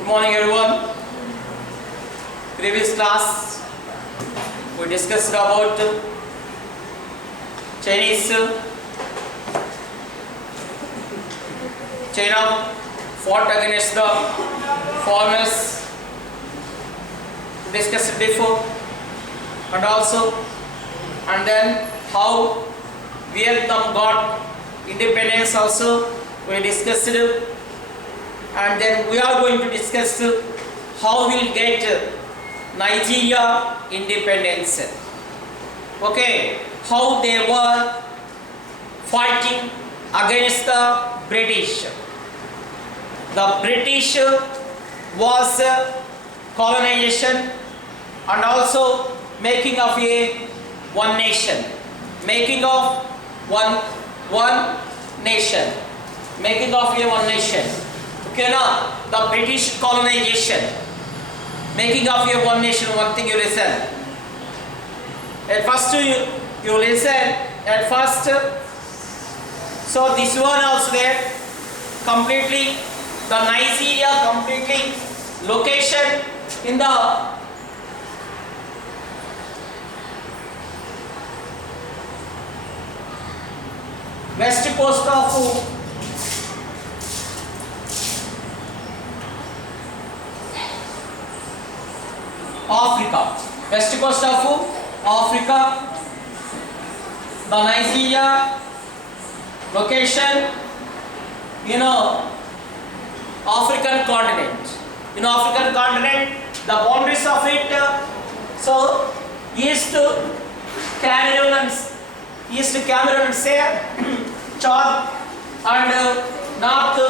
Good morning everyone. Previous class we discussed about China fought against the foreigners, discussed before, and then how Vietnam got independence also we discussed, and then we are going to discuss how we'll get Nigeria independence. Okay, how they were fighting against the British. The British was colonization and also making of a one nation, making of one nation, making of a one nation. Okay, now the British colonization, making of a one nation. One thing you listen. At first you listen. At first, so this one also there completely. The Nigeria completely location in the west coast of Africa. West coast of Africa. The Nigeria location, African continent. African continent, the boundaries of it, so east Cameroon and say Chad, and north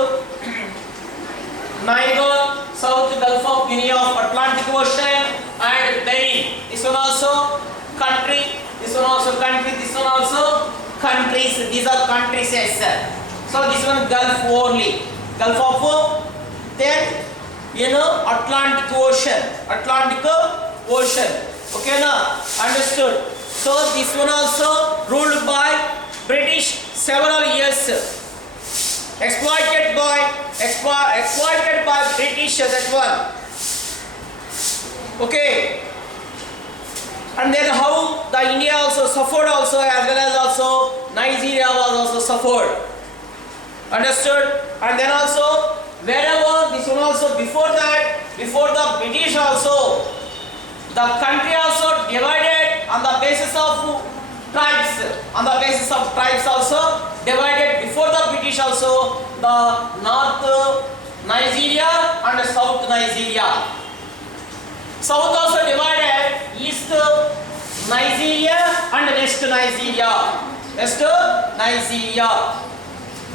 Niger, south Gulf of Guinea of Atlantic Ocean, and Benin. This one also country, this one also country, this one also countries. These are countries, yes. So this one Gulf only. Gulf of then Atlantic Ocean. Okay, now understood. So this one also ruled by British several years. Exploited by British, that one. Okay. And then how the India also suffered also, as well as also Nigeria was also suffered. Understood? And then also wherever this one also before the British also, the country also divided on the basis of tribes. On the basis of tribes also divided before the British also, the North Nigeria and South Nigeria. South also divided East Nigeria and West Nigeria. West Nigeria.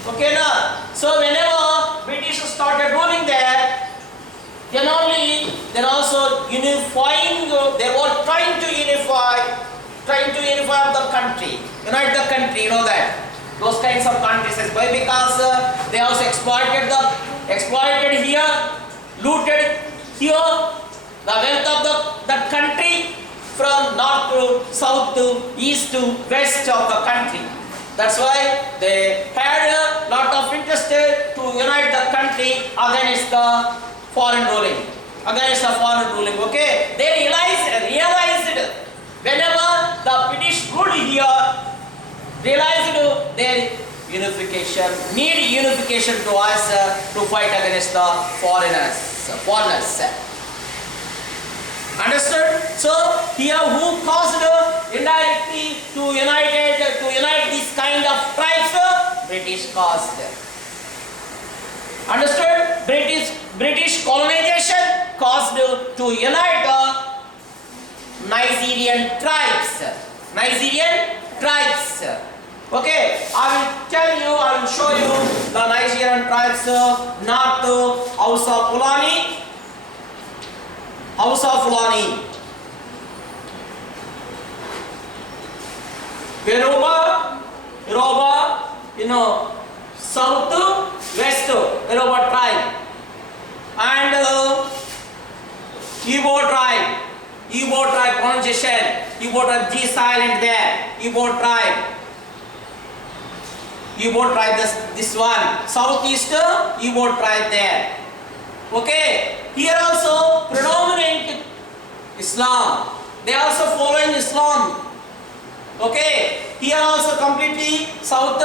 Okay, now, so whenever British started ruling there, then also unifying, they were trying to unify the country, unite the country, that. Those kinds of countries. Why? Because they also exploited here, looted here, the wealth of that country from north to south to east to west of the country. That's why they had a lot of interest to unite the country against the foreign ruling. Okay, they realized whenever the British ruled here, realized their unification, need unification to us to fight against the foreigners. Understood? So here who caused indirectly to unite this kind of tribes? British caused. Understood? British colonization caused to unite the Nigerian tribes. Okay, I will show you the Nigerian tribes. North House of Fulani, Yoruba, south, west, Yoruba tribe, and Igbo tribe pronunciation, Igbo tribe, G silent there, Igbo tribe, Igbo tribe, this one, southeast Igbo tribe there. Okay, here also predominant Islam. They are also following Islam. Okay, here also completely south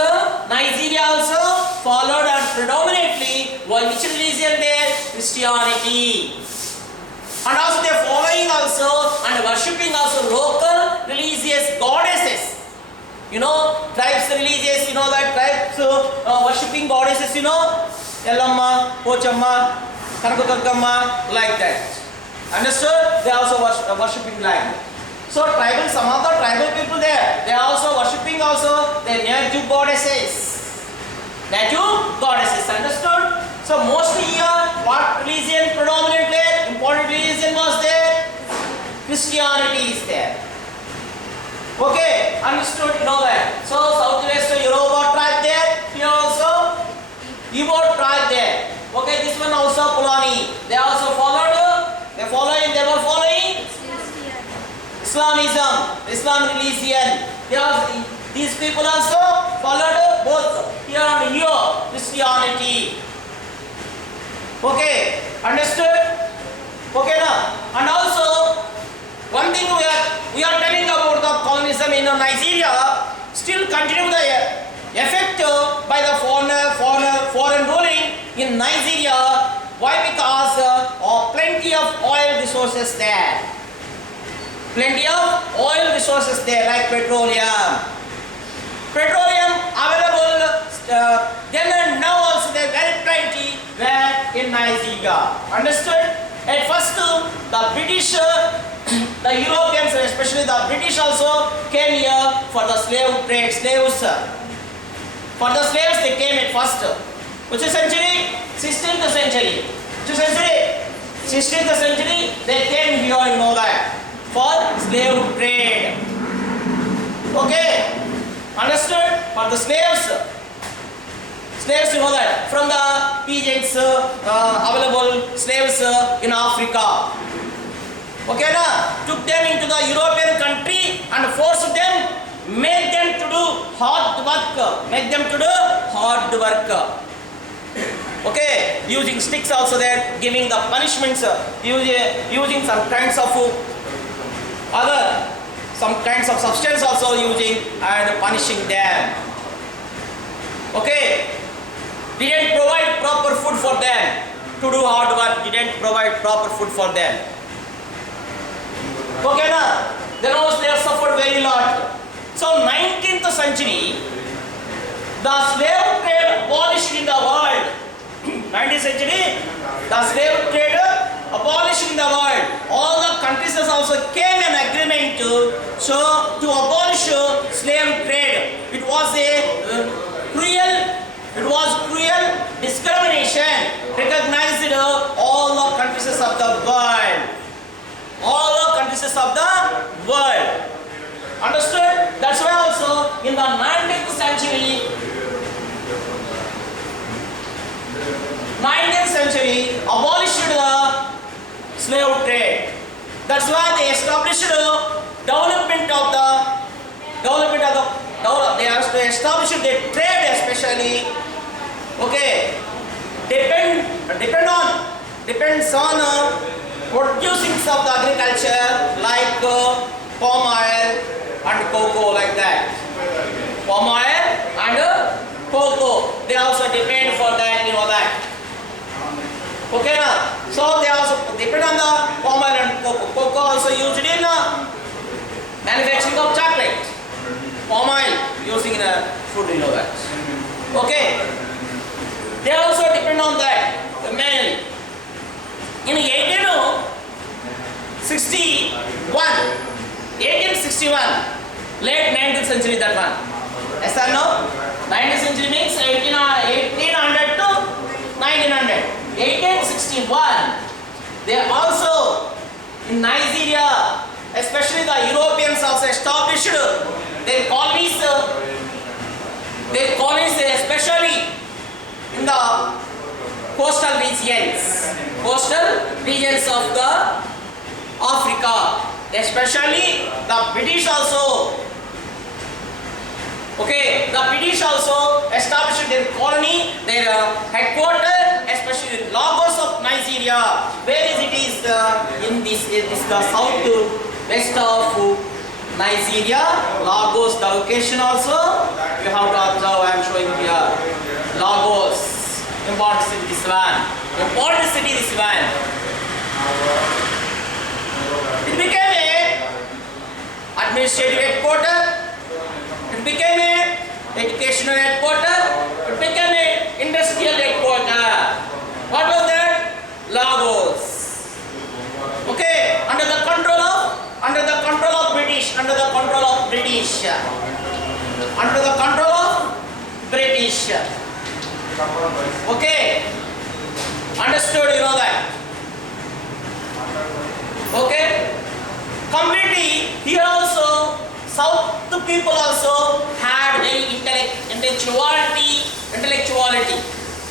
Nigeria also followed and predominantly which religion there? Christianity. And also they are following also and worshipping also local religious goddesses. You know, tribes religious, you know that tribes worshipping goddesses, you know, Yellamma, Pochamma, Kanakadurgamma, like that. Understood? They also worshipping like. So tribal, some of the tribal people there, they are also worshipping also their native goddesses. Native goddesses, understood? So mostly here, what religion predominantly, important religion was there? Christianity is there. Okay, understood, you know that. So southwest Yoruba tribe there, here also Igbo tribe there. Okay, this one also Fulani. They also followed, they were following Islamism, Islam religion. These people also followed both here and here Christianity. Okay, understood? Okay now. And also one thing we are telling about the communism in Nigeria still continue the effect by the foreign ruling in Nigeria. Why? Because of plenty of oil resources there. Plenty of oil resources there like petroleum. Petroleum available then and now also they are very plenty where in Nigeria. Understood? At first the British, the Europeans, especially the British also came here for the slave trade, slaves. For the slaves they came at first. Which century? 16th century. Which century? 16th century they came here, you know that, for slave trade. Okay? Understood? For the slaves. Slaves, you know that, from the peasants, available slaves in Africa. Okay, na? Took them into the European country and forced them, made them to do hard work. Make them to do hard work. Okay, using sticks also there, giving the punishments, using some kinds of substance also using and punishing them. Okay, didn't provide proper food for them to do hard work, didn't provide proper food for them. Okay, na? Then also they have suffered very lot. So 19th century, the slave trade abolished in the world. 19th century, the slave trade abolished in the world. All the countries also came an agreement to abolish slave trade. It was a cruel discrimination recognized all the countries of the world. All the countries of the world. Understood? That's why also in the 19th century, abolished the slave trade. That's why they established development of the they have to establish the trade especially. Okay, depends on producing of the agriculture like palm oil and cocoa, like that. Palm oil and cocoa, they also depend for that, you know that. Okay now, so they also depend on the palm oil and cocoa. Cocoa also used in manufacturing of chocolate. Palm oil using in food, you know that. Okay, they also depend on that mainly. In 1861, late 19th century, that one. Yes or no? 19th century means 1800 to 1900. 1861, they also in Nigeria, especially the Europeans also established their colonies, especially in the coastal regions of the Africa, especially the British also. Okay, the British also established their colony, their headquarters, especially in Lagos of Nigeria. Nigeria. Where is it? Is in this the south west of Nigeria. Lagos, the location also. You have to observe. I am showing here. Lagos, important city. This one, important city. This one. It became a administrative headquarter. It became a educational headquarter. It became a industrial headquarter. What was that? Lagos. Okay, under the control of British. Under the control of British. Okay, understood? You know that. Okay, completely here also. South people also had very intellectuality.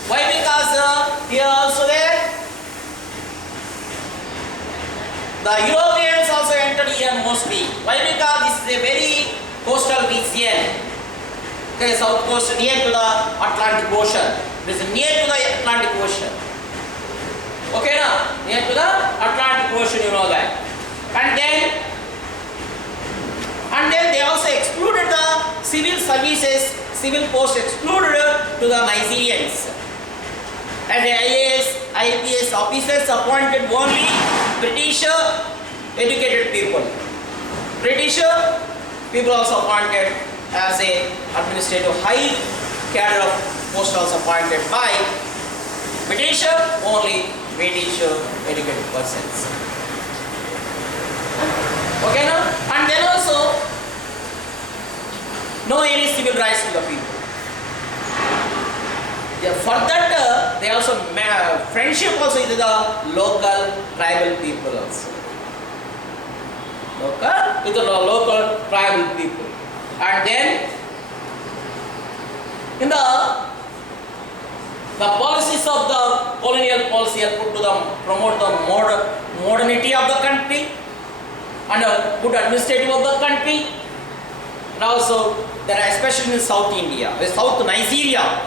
Why? Because here also the Europeans also entered here mostly. Why? Because this is a very coastal region. Okay, south coast near to the Atlantic Ocean. This is near to the Atlantic Ocean. Okay, now near to the Atlantic Ocean, you know that. And then they also excluded the civil services, civil posts excluded to the Nigerians. And the IAS officers appointed only British educated people. British people also appointed as a administrative high cadre of post also appointed by British, only British educated persons. Okay, now, and then also no any civil rights to the people. Yeah, for that they also friendship also with the local tribal people also. Local tribal people, and then in the policies of the colonial policy are put to the promote the modernity of the country and good administrative of the country, and also there are especially in South India, South Nigeria,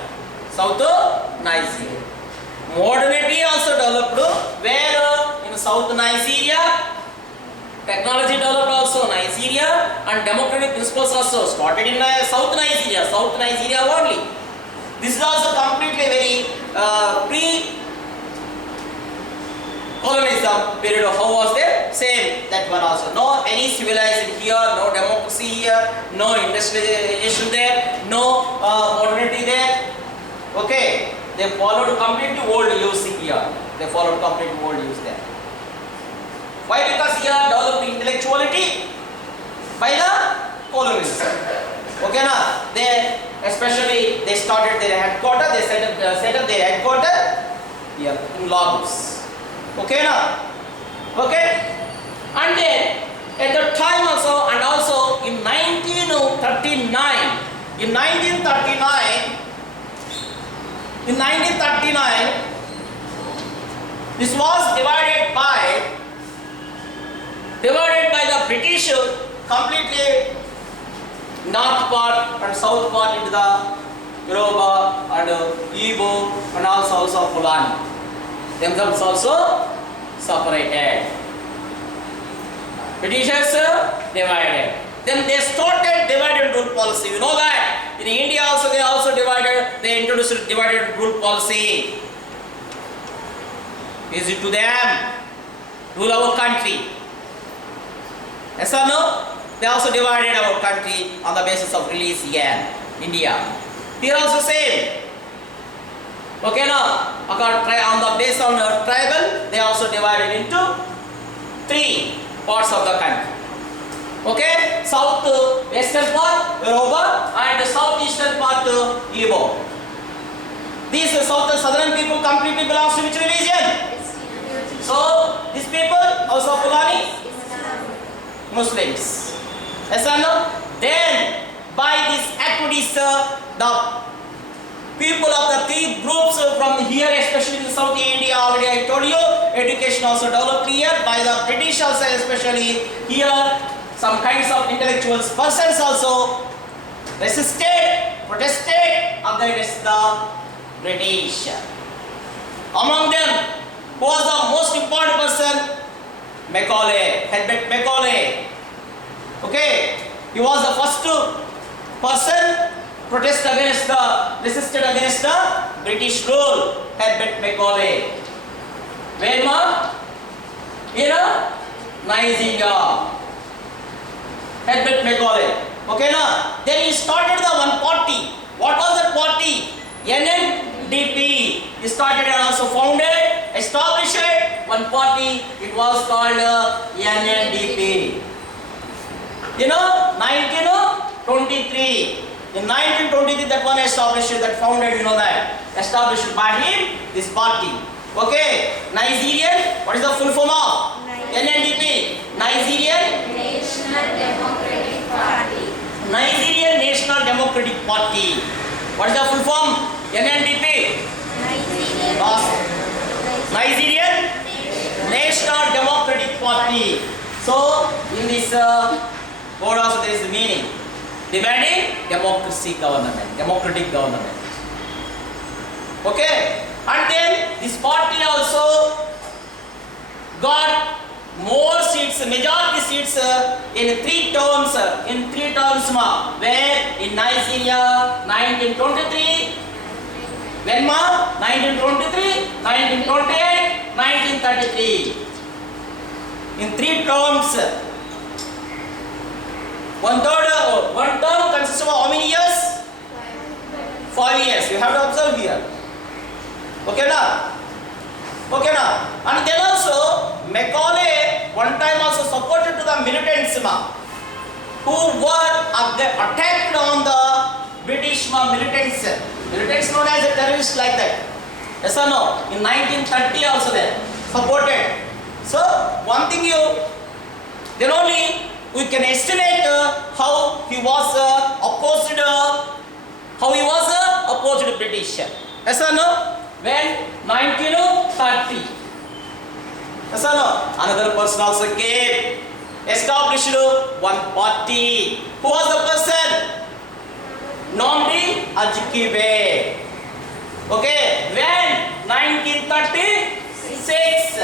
modernity also developed where in South Nigeria, technology developed also Nigeria, and democratic principles also started in South Nigeria only. This is also completely very colonialism period. How was there? Same, that one also. No any civilization here, no democracy here, no industrialization there, no modernity there. Okay, they followed completely old use here. They followed completely old use there. Why? Because here developed intellectuality by the colonialism. Okay, now they especially they started their headquarters. They set up their headquarters here in Lagos. Okay, now, okay, and then at the time also, and also in 1939, this was divided by the British completely, north part and south part into the Yoruba and Igbo and also Fulani. Themselves also separated. Britishers divided. Then they started divide and rule policy. You know that in India also they divided. They introduced divided rule policy. Is it to them rule our country? Yes or no? They also divided our country on the basis of religion. India. Here also same. Okay, now on the basis of tribal, they also divided into 3 parts of the country. Okay, south western part Yoruba and southeastern part Igbo. These southern people completely belongs to which religion? So these people also Fulani, Muslims. Yes or no? Then by these activities, the people of the 3 groups from here, especially in South India, already I told you, education also developed here by the British also, especially here, some kinds of intellectual persons also resisted, protested against the British. Among them, Who was the most important person? Macaulay, Herbert Macaulay. Okay, he was the first person resisted against the British rule. Herbert Macaulay. Where ma? In Nigeria. Herbert Macaulay. Okay na? Then he started the one party. What was that party? NNDP. He started and also founded, established one party. It was called NNDP. 1923. In 1923, that one established, that founded, that established by him, this party. Okay, Nigerian, what is the full form of NNDP? Nigerian National Democratic Party. Nigerian National Democratic Party. What is the full form? NNDP. Nigerian National Democratic Party. So, in this word also there is the meaning. Demanding democracy government, democratic government. Okay? And then this party also got more seats, majority seats in three terms, where in Nigeria 1923, when ma 1923, 1928, 1933. In three terms. One term consists of how many years? 5 years. You have to observe here. Okay na? Okay na? And then also Macaulay one time also supported to the militants who were attacked on the British militants. Militants known as a terrorist like that. Yes or no? In 1930 also they supported. So one thing then only we can estimate how he was opposed to British. Yes or no? When 1930. Yes or no? Another person also came, established one party. Who was the person? Nnamdi Azikiwe. Okay, when 1936,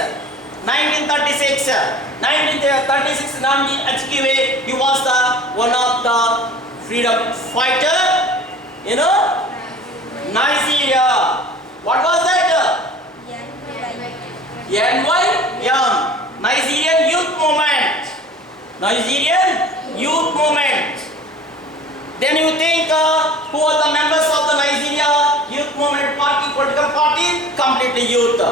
Nnamdi Azikiwe, he was one of the freedom fighter, Nigeria. What was that? NYM, Nigerian Youth Movement. Nigerian Youth Movement. Then you think who are the members of the Nigeria Youth Movement Party, political party? Completely youth.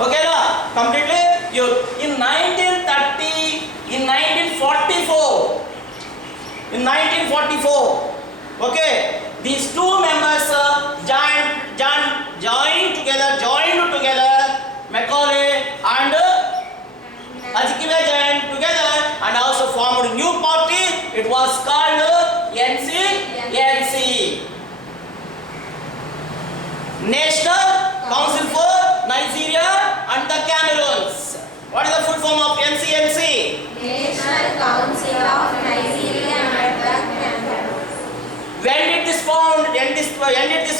Okay na? Completely youth. In 1930, in 1944, okay, these two members joined together, Macaulay and Azikiwe joined together and also formed a new party. It was called NC, National Council for Nigeria and the Cameroons. What is the full form of NCNC? National Council of Nigeria and the Cameroons. When did this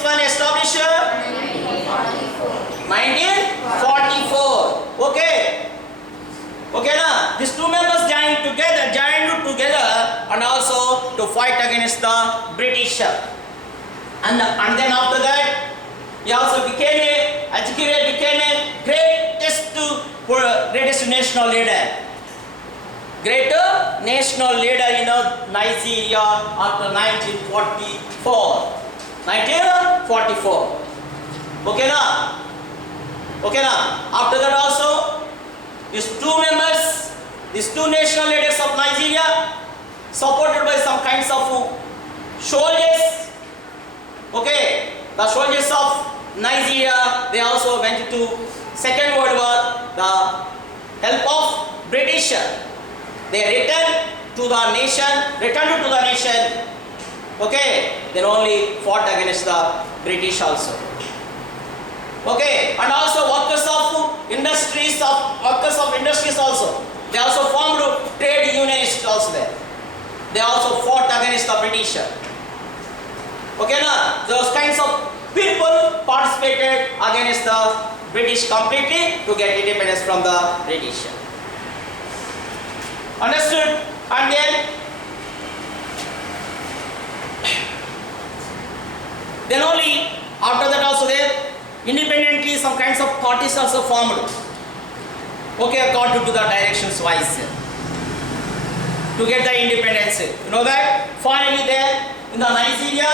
one establish? 1944. Okay. Okay na? These two members joined together and also to fight against the British. And then after that, he also Azikiwe became a greatest national leader. Greater national leader in Nigeria after 1944. 1944. Okay na? Okay na? After that also, these two members, these two national leaders of Nigeria, supported by some kinds of soldiers. Okay, the soldiers of Nigeria, they also went to Second World War, the help of British. They returned to the nation, okay, then only fought against the British also. Okay, and also workers of industries also. They also formed trade unionists also there. They also fought against the British. Okay, na? Those kinds of people participated participated against the British completely to get independence from the British. Understood? And then only after that also there independently some kinds of parties also formed. Okay, according to the directions wise to get the independence. You know that? Finally there in the Nigeria,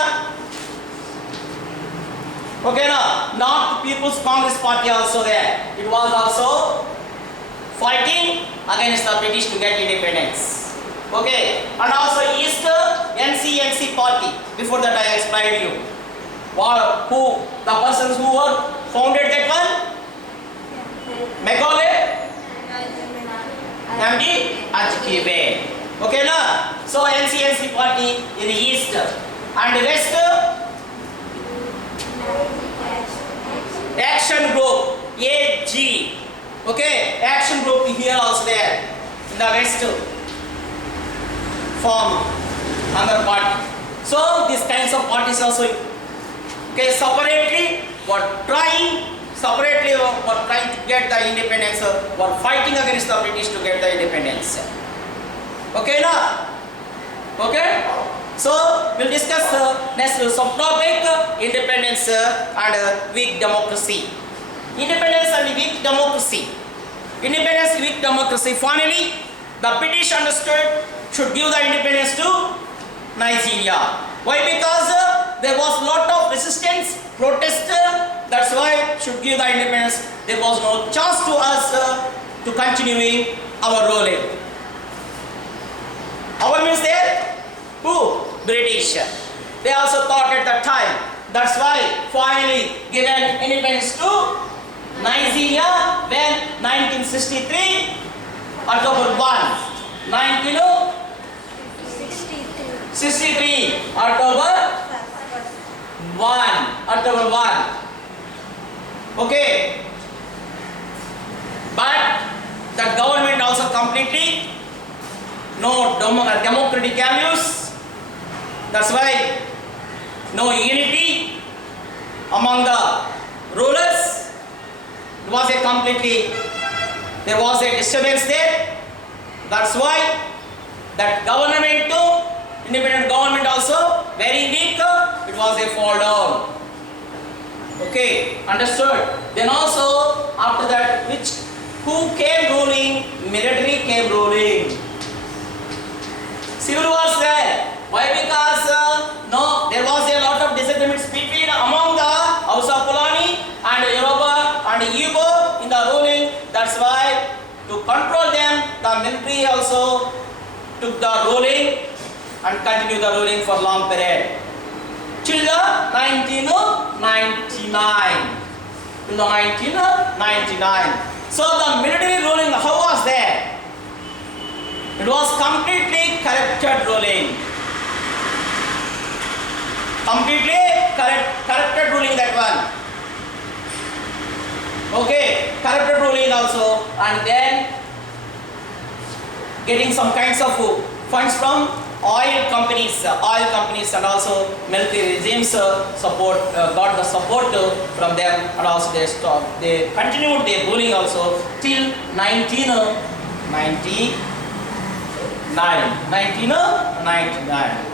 okay, now North People's Congress Party also there. It was also fighting against the British to get independence. Okay, and also East NCNC Party. Before that I explained you. Who the persons who were founded that one? Macaulay, MD Achkibe. Okay, na? So NCNC Party in the East and West. Action Group, AG. Okay, Action Group here also there in the West form another party. So these kinds of parties also, okay, separately were trying to get the independence, were fighting against the British to get the independence. Okay, now? Okay? So we'll discuss next subtopic independence and weak democracy. Independence and weak democracy. Independence, weak democracy. Finally, the British understood should give the independence to Nigeria. Why? Because there was lot of resistance, protest. That's why should give the independence. There was no chance to us to continuing our ruling. Our means there? Who? British. They also thought at that time. That's why finally given independence to Nigeria when 1963 October 1. 1963 October 1. Okay. But the government also completely no democratic values. That's why no unity among the rulers. It was there was a disturbance there. That's why that government too, independent government also very weak. It was a fall down. Okay, understood. Then also after that, who came ruling? Military came ruling. Civil was there. Why? Because there was a lot of disagreements between among the House of Fulani and Yoruba and Igbo in the ruling. That's why to control them, the military also took the ruling and continued the ruling for long period till the 1999. Till the 1999. So the military ruling, how was there? It was completely corrupted ruling. Completely corrupted ruling, that one. Okay, corrupted ruling also, and then getting some kinds of funds from oil companies and also military regimes got the support from them, and also they continued their ruling also till 1999.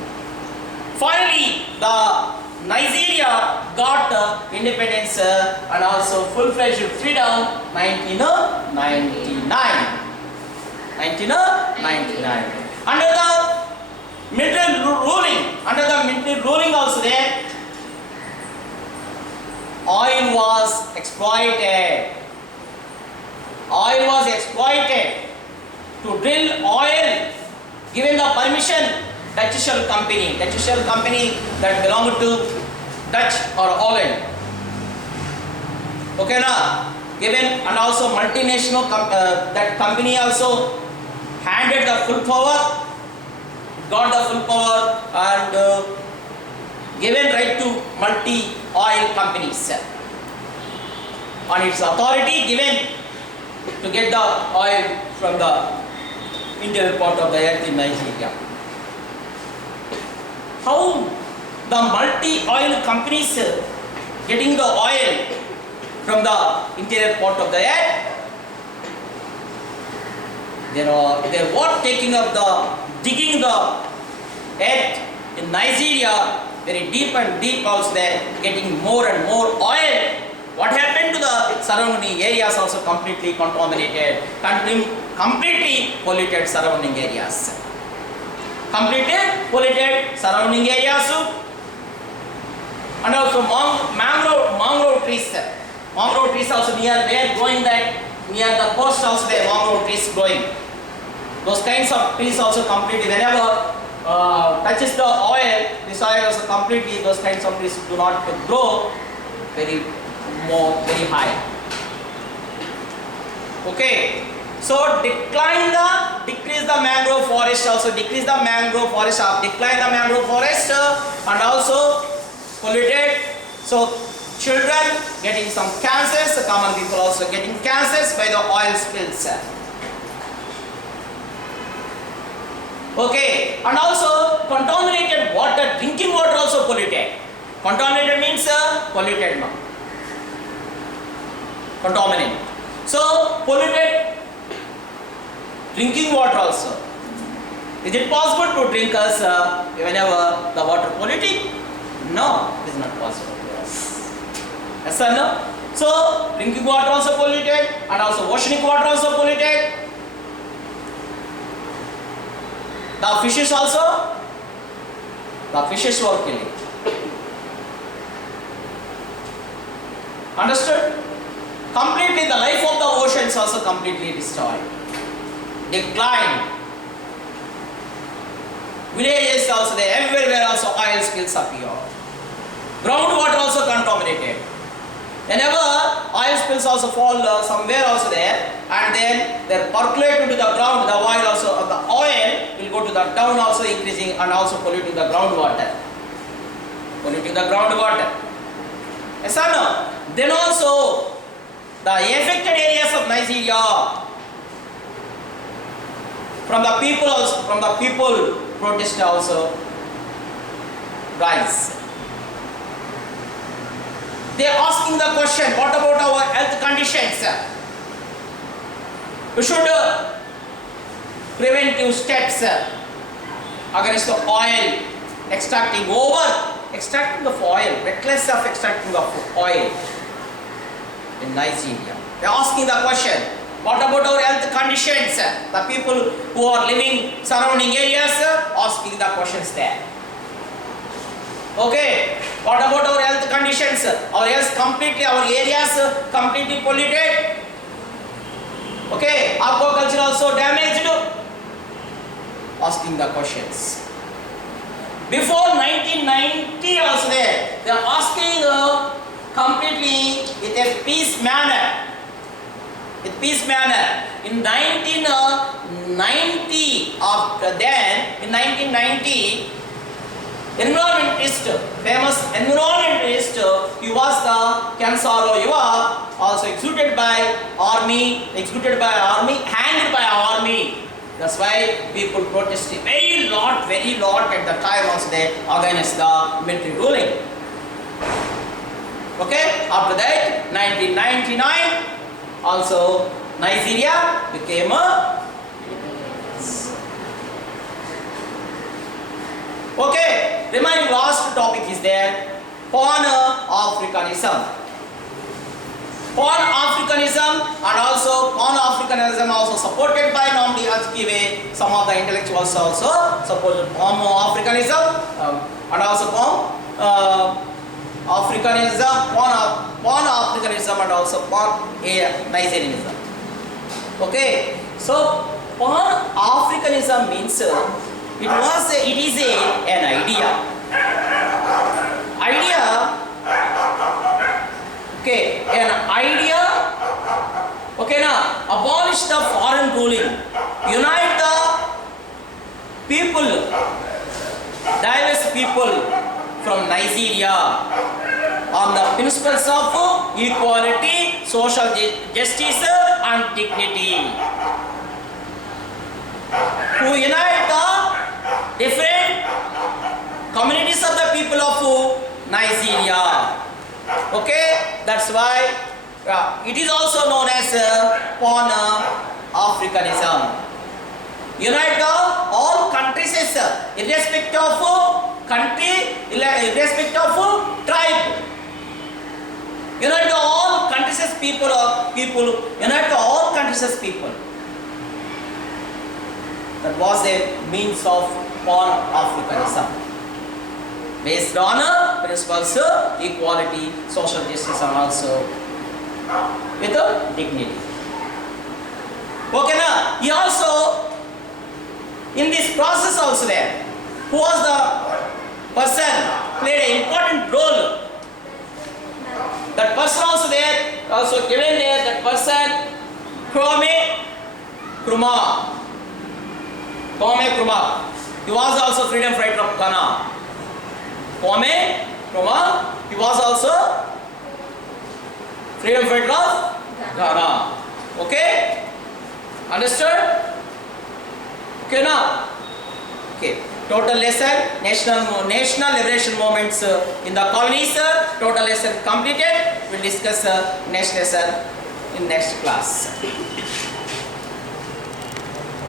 Finally, the Nigeria got independence and also full-fledged freedom 1999. Under the military ruling also there, oil was exploited. To drill oil, given the permission, Dutch Shell company that belonged to Dutch or Holland. Okay, now given, and also multinational that company also handed the full power, got the full power and given right to multi-oil companies on its authority given to get the oil from the interior part of the earth in Nigeria. How the multi-oil companies getting the oil from the interior part of the earth. They were taking up digging the earth in Nigeria very deep and deep also there, getting more and more oil. What happened to the surrounding areas also completely contaminated, completely polluted surrounding areas. Completely polluted surrounding areas. And also mangrove trees. Mangrove trees also near where growing that, near the coast also there mangrove trees growing. Those kinds of trees also completely, whenever touches the oil, the soil also completely, those kinds of trees do not grow very high. Okay, so decrease the mangrove forest also, decline the mangrove forest and also polluted. So children getting some cancers, common people also getting cancers by the oil spills. Okay, and also contaminated water, drinking water also polluted. Contaminated means polluted, contaminated. So polluted drinking water also. Is it possible to drink us whenever the water polluting? No, it is not possible. Yes or no? So drinking water also polluted and also oceanic water also polluted. The fishes also, the fishes were killing. Understood? Completely the life of the oceans also completely destroyed. Decline. Villages also there, everywhere also oil spills appear. Groundwater also contaminated. Whenever oil spills also fall somewhere also there, and then they percolate into the ground, the oil also, the oil will go to the down also increasing and also polluting the groundwater. Polluting the groundwater. Yes or no? Then also the affected areas of Nigeria, from the people protest also rise. They are asking the question, what about our health conditions? We should preventive steps against the oil extracting the oil, reckless of extracting the oil in Nigeria. They are asking the question, what about our health conditions? The people who are living surrounding areas asking the questions there. Okay, what about our health conditions? Our areas completely polluted. Okay, aquaculture also damaged. Asking the questions. Before 1990 also there, they are asking completely with a peace manner. In 1990, famous environmentalist, he was the Kansaro Yuva, also executed by army, hanged by army. That's why people protested very lot at the time also they against the military ruling. Okay, after that 1999 also Nigeria became a okay, remaining last topic is there, Pan-Africanism. Pan-Africanism and also Pan-Africanism also supported by Nnamdi Azikiwe. Some of the intellectuals also supported Pan-Africanism and also Pan-Africanism and also Pan-Nigerianism. Okay, so Pan-Africanism means it is an idea. Okay, an idea. Okay, now abolish the foreign ruling, unite the people, diverse people from Nigeria on the principles of equality, social justice and dignity. To unite the different communities of the people of Nigeria. Okay, that's why it is also known as Pan-Africanism. Unite all countries, irrespective of country, irrespective of tribe. Unite all countries as people, unite all countries as people. That was the means of Pan-Africanism, based on principles of equality, social justice, and also with dignity. Okay, now he also, in this process also there, who was the person played an important role. That person also there, also given there, that person Kwame Nkrumah. Kwame Nkrumah. He was also freedom fighter of Ghana. Kwame Nkrumah, he was also freedom fighter of Ghana. Okay? Understood? Okay now? Okay. Total lesson, national liberation movements in the colonies, total lesson completed. We'll discuss next lesson in next class.